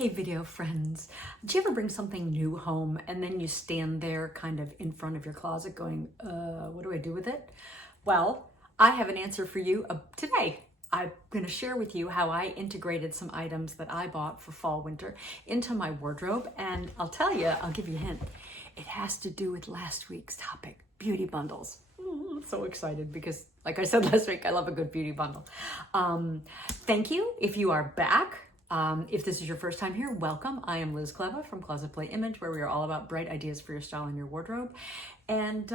Hey video friends, do you ever bring something new home and then you stand there kind of in front of your closet going, what do I do with it? Well, I have an answer for you today. I'm going to share with you how I integrated some items that I bought for fall winter into my wardrobe, and I'll tell you, I'll give you a hint. It has to do with last week's topic, beauty bundles. I'm so excited because, like I said last week, I love a good beauty bundle. Thank you if you are back. If this is your first time here, welcome. I am Liz Cleva from closetplayimage, where we are all about bright ideas for your style and your wardrobe and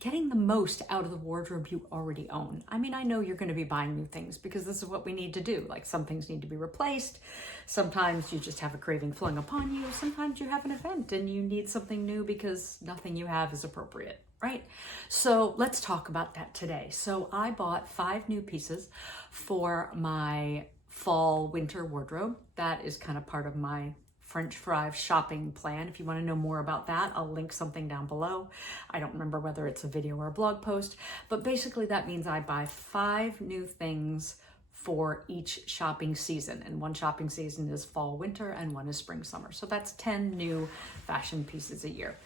getting the most out of the wardrobe you already own. I mean, I know you're going to be buying new things because this is what we need to do. Like, some things need to be replaced. Sometimes you just have a craving flung upon you. Sometimes you have an event and you need something new because nothing you have is appropriate, right? So let's talk about that today. So I bought 5 new pieces for my fall winter wardrobe. That is kind of part of my French fry shopping plan. If you want to know more about that, I'll link something down below. I don't remember whether it's a video or a blog post, but basically that means I buy 5 new things for each shopping season. And one shopping season is fall winter and one is spring summer. So that's 10 new fashion pieces a year.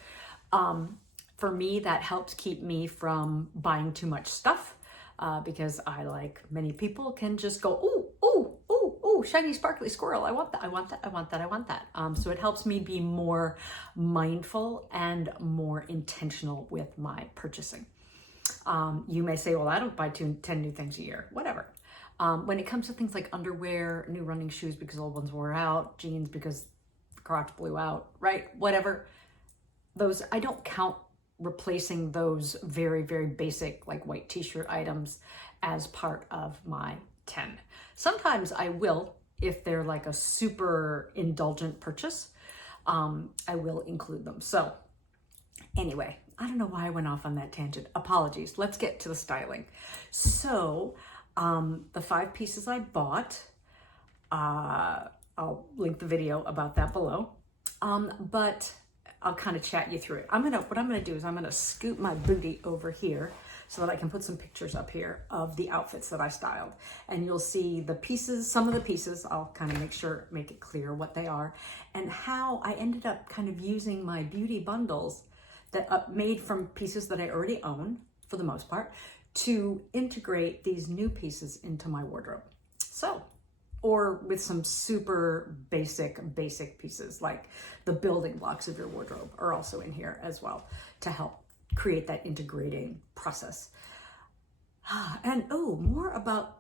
For me, that helps keep me from buying too much stuff because I, like many people, can just go, ooh, shiny sparkly squirrel, I want that, I want that, I want that, I want that. So it helps me be more mindful and more intentional with my purchasing. You may say, well, I don't buy 10 new things a year, whatever. When it comes to things like underwear, new running shoes because old ones wore out, jeans because the crotch blew out, right? Whatever. Those, I don't count replacing those very, very basic like white t-shirt items as part of my 10. Sometimes I will, if they're like a super indulgent purchase, I will include them. So anyway, I don't know why I went off on that tangent. Apologies. Let's get to the styling. So the 5 pieces I bought, I'll link the video about that below. But I'll kind of chat you through it. What I'm gonna do is I'm gonna scoot my booty over here so that I can put some pictures up here of the outfits that I styled. And you'll see the pieces, some of the pieces, I'll kind of make it clear what they are and how I ended up kind of using my beauty bundles that made from pieces that I already own, for the most part, to integrate these new pieces into my wardrobe. So, or with some super basic pieces, like the building blocks of your wardrobe are also in here as well to help create that integrating process. And more about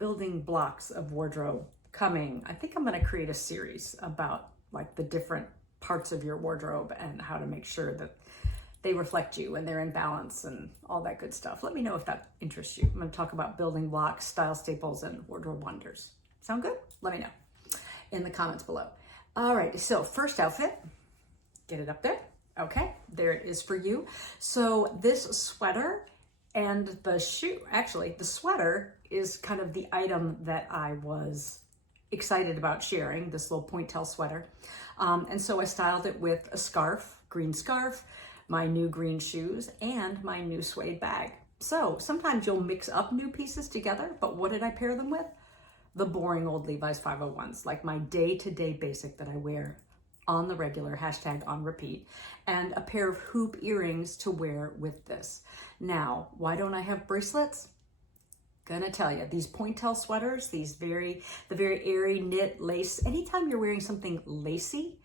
building blocks of wardrobe coming. I think I'm going to create a series about like the different parts of your wardrobe and how to make sure that they reflect you and they're in balance and all that good stuff. Let me know if that interests you. I'm going to talk about building blocks, style staples, and wardrobe wonders. Sound good? Let me know in the comments below. All right, so first outfit, get it up there. Okay, there it is for you. So this sweater and the shoe, actually the sweater is kind of the item that I was excited about sharing, this little pointe-tail sweater. And so I styled it with a scarf, green scarf, my new green shoes, and my new suede bag. So sometimes you'll mix up new pieces together, but what did I pair them with? The boring old Levi's 501s, like my day-to-day basic that I wear on the regular, hashtag on repeat, and a pair of hoop earrings to wear with this. Now, why don't I have bracelets? Gonna tell you, these pointe-tail sweaters, the very airy knit lace, anytime you're wearing something lacy,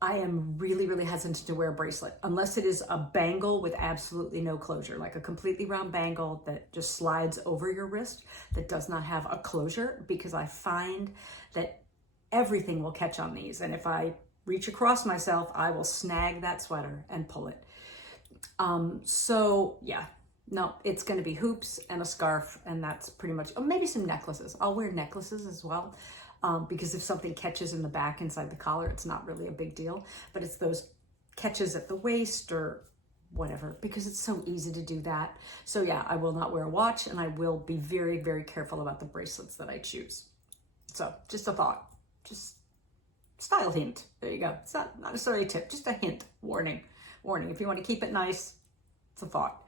I am really, really hesitant to wear a bracelet unless it is a bangle with absolutely no closure, like a completely round bangle that just slides over your wrist that does not have a closure, because I find that everything will catch on these. And if I reach across myself, I will snag that sweater and pull it. So yeah, no, it's going to be hoops and a scarf, and that's pretty much, maybe some necklaces. I'll wear necklaces as well. Because if something catches in the back inside the collar, it's not really a big deal, but it's those catches at the waist or whatever, because it's so easy to do that. So yeah, I will not wear a watch, and I will be very, very careful about the bracelets that I choose. So just a thought, just style hint. There you go. It's not necessarily a tip, just a hint, warning. If you want to keep it nice, it's a thought.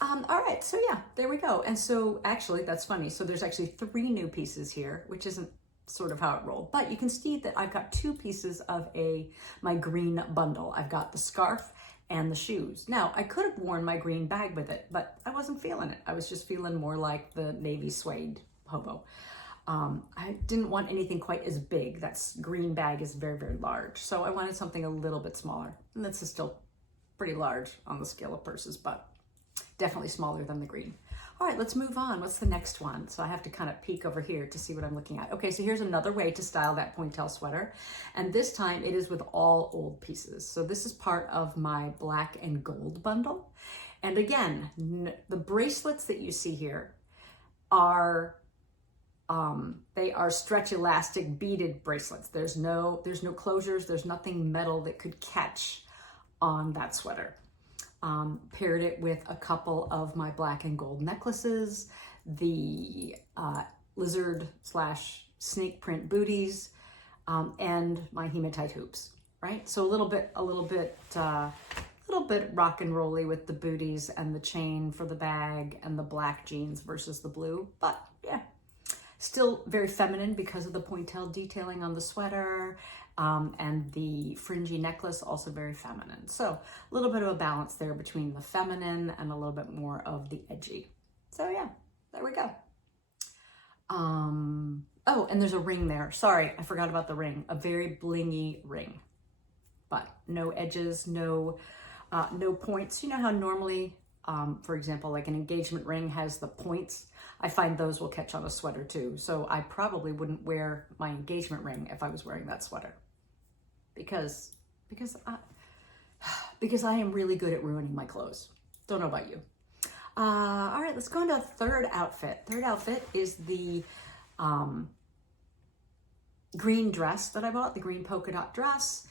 All right, so yeah, there we go. And so actually, that's funny. So there's actually 3 new pieces here, which isn't sort of how it rolled. But you can see that I've got two pieces of my green bundle. I've got the scarf and the shoes. Now, I could have worn my green bag with it, but I wasn't feeling it. I was just feeling more like the navy suede hobo. I didn't want anything quite as big. That green bag is very, very large. So I wanted something a little bit smaller. And this is still pretty large on the scale of purses, but definitely smaller than the green. All right, let's move on. What's the next one? So I have to kind of peek over here to see what I'm looking at. Okay, so here's another way to style that pointelle sweater. And this time it is with all old pieces. So this is part of my black and gold bundle. And again, the bracelets that you see here are they are stretch elastic beaded bracelets. There's no closures. There's nothing metal that could catch on that sweater. Paired it with a couple of my black and gold necklaces, the lizard / snake print booties, and my hematite hoops. Right, so a little bit rock and rolly with the booties and the chain for the bag and the black jeans versus the blue, but yeah. Still very feminine because of the pointelle detailing on the sweater, and the fringy necklace, also very feminine. So a little bit of a balance there between the feminine and a little bit more of the edgy. So yeah, there we go. Oh, and there's a ring there. Sorry, I forgot about the ring. A very blingy ring, but no edges, no points. You know how normally, for example, like an engagement ring has the points. I find those will catch on a sweater too. So I probably wouldn't wear my engagement ring if I was wearing that sweater, because I am really good at ruining my clothes. Don't know about you. All right, let's go into a third outfit. Third outfit is the green dress that I bought, the green polka dot dress,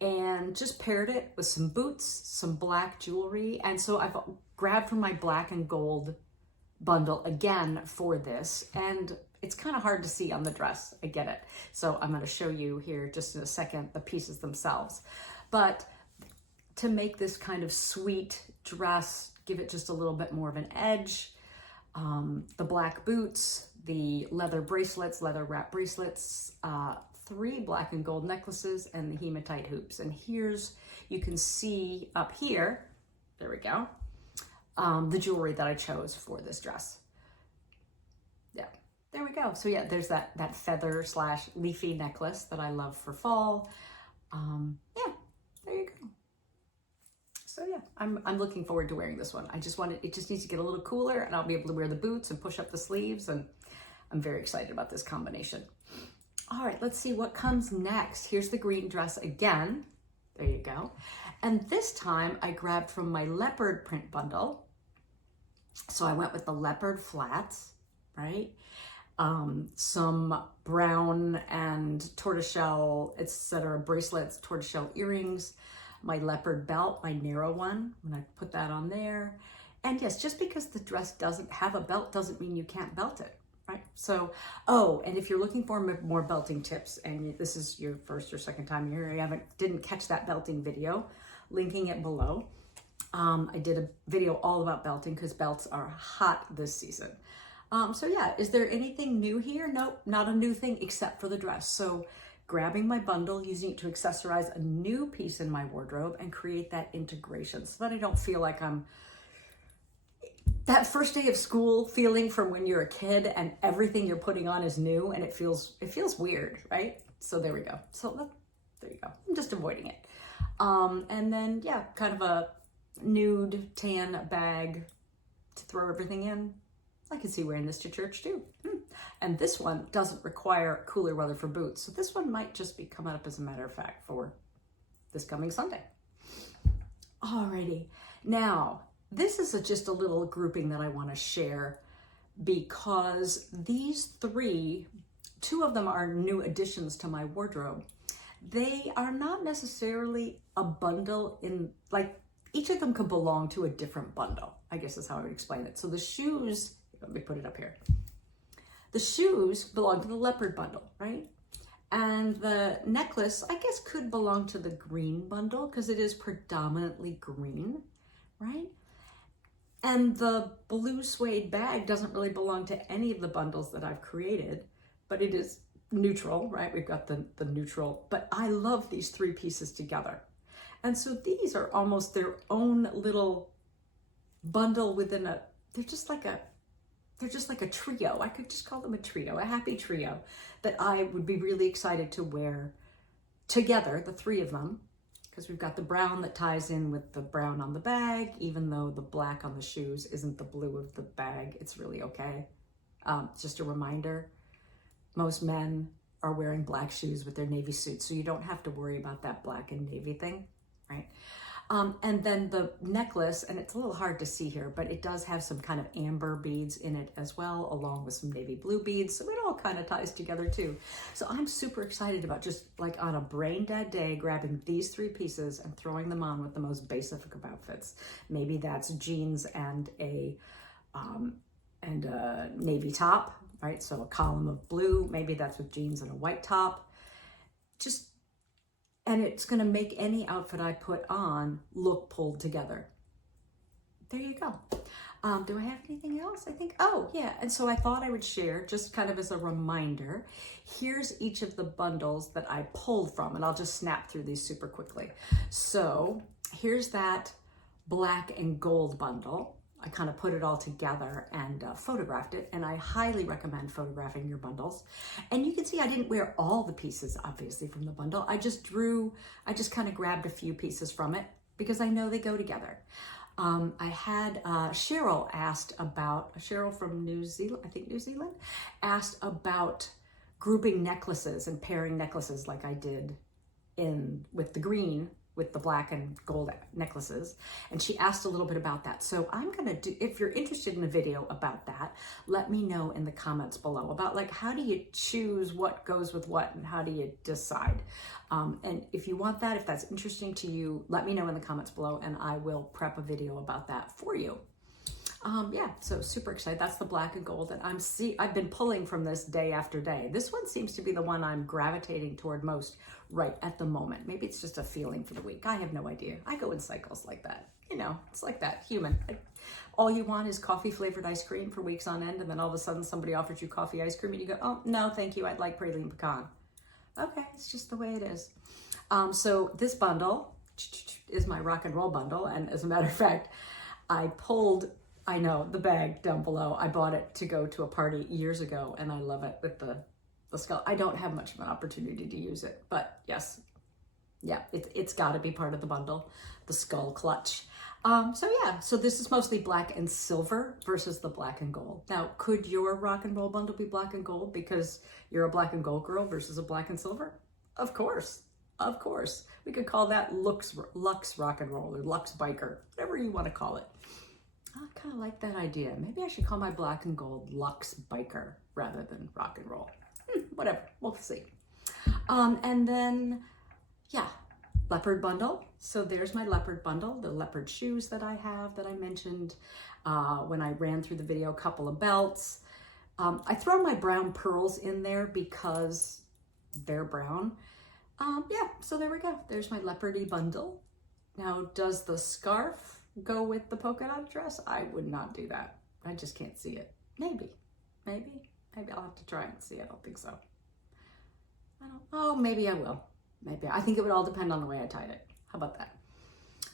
and just paired it with some boots, some black jewelry. And so I've grabbed from my black and gold bundle again for this, and it's kind of hard to see on the dress. I get it. So I'm going to show you here just in a second the pieces themselves. But to make this kind of sweet dress, give it just a little bit more of an edge, the black boots, the leather bracelets, leather wrap bracelets, 3 black and gold necklaces, and the hematite hoops. And you can see up here, there we go, the jewelry that I chose for this dress. Yeah, there we go. So yeah, there's that feather / leafy necklace that I love for fall. Yeah, there you go. So yeah, I'm looking forward to wearing this one. It just needs to get a little cooler, and I'll be able to wear the boots and push up the sleeves, and I'm very excited about this combination. All right, let's see what comes next. Here's the green dress again. There you go. And this time I grabbed from my leopard print bundle. So I went with the leopard flats, right? Some brown and tortoiseshell, etc. bracelets, tortoiseshell earrings, my leopard belt, my narrow one, and I put that on there. And yes, just because the dress doesn't have a belt doesn't mean you can't belt it, right? So, oh, and if you're looking for more belting tips, and this is your first or second time here, you didn't catch that belting video, linking it below. I did a video all about belting because belts are hot this season. So yeah, is there anything new here? Nope, not a new thing except for the dress. So grabbing my bundle, using it to accessorize a new piece in my wardrobe and create that integration so that I don't feel like I'm that first day of school feeling from when you're a kid and everything you're putting on is new and it feels weird, right? So there we go. So there you go. I'm just avoiding it. And then yeah, kind of a nude tan bag to throw everything in. I could see wearing this to church too. And this one doesn't require cooler weather for boots. So this one might just be coming up as a matter of fact for this coming Sunday. Alrighty. Now, this is just a little grouping that I want to share because these 2 of them are new additions to my wardrobe. They are not necessarily a bundle each of them could belong to a different bundle, I guess is how I would explain it. So the shoes, let me put it up here. The shoes belong to the leopard bundle, right? And the necklace, I guess, could belong to the green bundle because it is predominantly green, right? And the blue suede bag doesn't really belong to any of the bundles that I've created, but it is neutral, right? We've got the neutral, but I love these three pieces together. And so these are almost their own little bundle within a, they're just like a trio. I could just call them a trio, a happy trio that I would be really excited to wear together, the three of them, because we've got the brown that ties in with the brown on the bag, even though the black on the shoes isn't the blue of the bag. It's really okay. Just a reminder, most men are wearing black shoes with their navy suits, so you don't have to worry about that black and navy thing, right? And then the necklace, and it's a little hard to see here, but it does have some kind of amber beads in it as well, along with some navy blue beads. So it all kind of ties together too. So I'm super excited about just like on a brain dead day, grabbing these three pieces and throwing them on with the most basic of outfits. Maybe that's jeans and a navy top, right? So a column of blue, maybe that's with jeans and a white top. And it's gonna make any outfit I put on look pulled together. There you go. Do I have anything else? I think, oh yeah. And so I thought I would share, just kind of as a reminder, here's each of the bundles that I pulled from, and I'll just snap through these super quickly. So here's that black and gold bundle. I kind of put it all together and photographed it, and I highly recommend photographing your bundles. And you can see I didn't wear all the pieces, obviously, from the bundle. I just kind of grabbed a few pieces from it because I know they go together. I had Cheryl from New Zealand, I think New Zealand, asked about grouping necklaces and pairing necklaces like I did with the green, with the black and gold necklaces. And she asked a little bit about that. So I'm gonna do, if you're interested in a video about that, let me know in the comments below about like, how do you choose what goes with what and how do you decide? And if you want that, if that's interesting to you, let me know in the comments below and I will prep a video about that for you. Yeah, so super excited. That's the black and gold, and I've been pulling from this day after day. This one seems to be the one I'm gravitating toward most right at the moment. Maybe it's just a feeling for the week. I have no idea. I go in cycles like that. You know, it's like that, human. All you want is coffee flavored ice cream for weeks on end, and then all of a sudden somebody offers you coffee ice cream and you go, oh, no, thank you. I'd like praline pecan. Okay, it's just the way it is. So this bundle is my rock and roll bundle, and as a matter of fact, I know, the bag down below. I bought it to go to a party years ago, and I love it with the skull. I don't have much of an opportunity to use it, but yes, yeah, it's got to be part of the bundle, the skull clutch. So yeah, so this is mostly black and silver versus the black and gold. Now, could your rock and roll bundle be black and gold because you're a black and gold girl versus a black and silver? Of course. Of course. We could call that Lux rock and roll or Lux biker, whatever you want to call it. I kind of like that idea. Maybe I should call my black and gold Lux biker rather than rock and roll. Whatever, we'll see. And then, yeah, leopard bundle. So there's my leopard bundle, the leopard shoes that I have that I mentioned when I ran through the video, a couple of belts. I throw my brown pearls in there because they're brown. Yeah, so there we go. There's my leopardy bundle. Now, does the scarf go with the polka dot dress? I would not do that. I just can't see it. Maybe I'll have to try and see. I don't think so. Oh, maybe I will. Maybe. I think it would all depend on the way I tied it. How about that?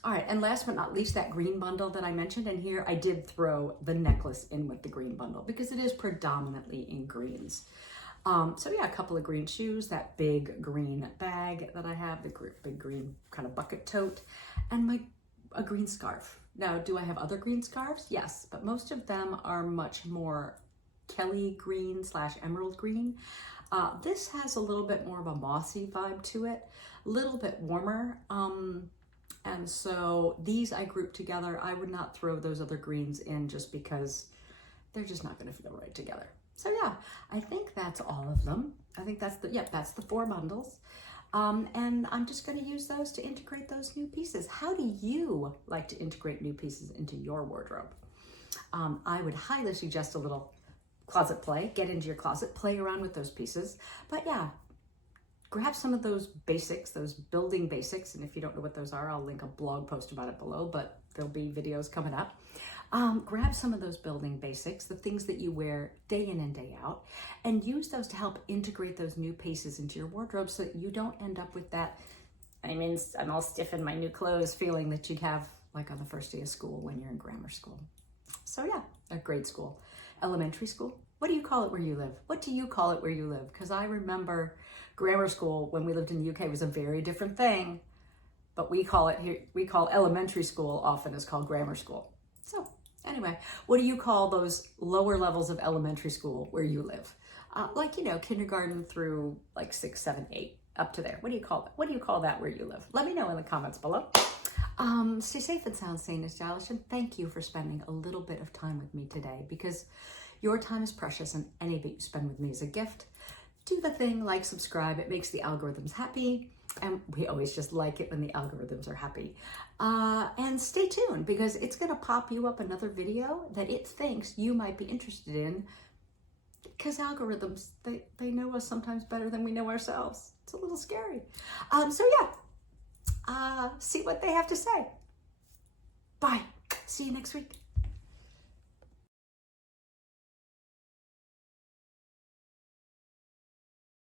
All right, and last but not least, that green bundle that I mentioned, and here I did throw the necklace in with the green bundle because it is predominantly in greens. So yeah, a couple of green shoes, that big green bag that I have, the big green kind of bucket tote, and a green scarf. Now, do I have other green scarves? Yes, but most of them are much more Kelly green / emerald green. This has a little bit more of a mossy vibe to it, a little bit warmer. And so these I grouped together. I would not throw those other greens in just because they're just not going to feel right together. So yeah, I think that's all of them. I think that's the 4 bundles. And I'm just going to use those to integrate those new pieces. How do you like to integrate new pieces into your wardrobe? I would highly suggest a little closet play. Get into your closet, play around with those pieces. But yeah, grab some of those basics, those building basics. And if you don't know what those are, I'll link a blog post about it below, but there'll be videos coming up. Grab some of those building basics, the things that you wear day in and day out, and use those to help integrate those new pieces into your wardrobe so that you don't end up with that, I'm all stiff in my new clothes feeling that you'd have like on the first day of school when you're in grammar school. So yeah, a grade school. Elementary school, what do you call it where you live? What do you call it where you live? Because I remember grammar school when we lived in the UK was a very different thing, but we call elementary school often is called grammar school. So anyway, what do you call those lower levels of elementary school where you live? Like, kindergarten through like 6, 7, 8, up to there. What do you call that? What do you call that where you live? Let me know in the comments below. Stay safe and sound, sane and stylish, and thank you for spending a little bit of time with me today, because your time is precious and any of it you spend with me is a gift. Do the thing, like, subscribe. It makes the algorithms happy, and we always just like it when the algorithms are happy. And stay tuned, because it's going to pop you up another video that it thinks you might be interested in, because algorithms, they know us sometimes better than we know ourselves. It's a little scary. So yeah. See what they have to say. Bye. See you next week.